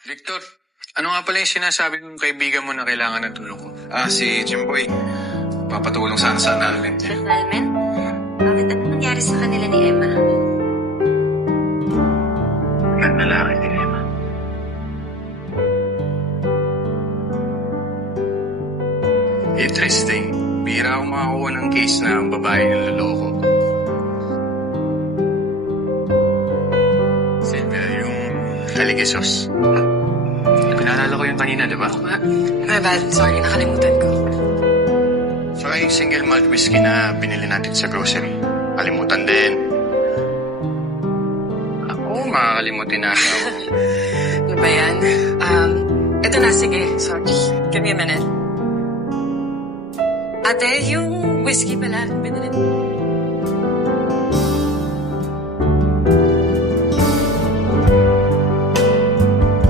Victor, ano nga pala yung sinasabi ng kaibigan mo na kailangan ng tulong ko? Si Jimboy. Papatulong sana sa annulment niya. Annulment? Bakit? Ano nangyari sa kanila ni Emma? Naglalaki si Emma. Interesting. Bira akong makakuha ng case na ang babae ng loloko. Silvia, yung Aligesos. Pinaalala ko yung kanina, di ba? My bad. Sorry, nakalimutan ko. Saka yung single malt whiskey na binili natin sa grocery. Kalimutan din. Ako, makakalimutin na ako. Ano ba yan? Ito na, sige. Sorry. Give me a minute. Ate, yung whiskey pala, binili mo.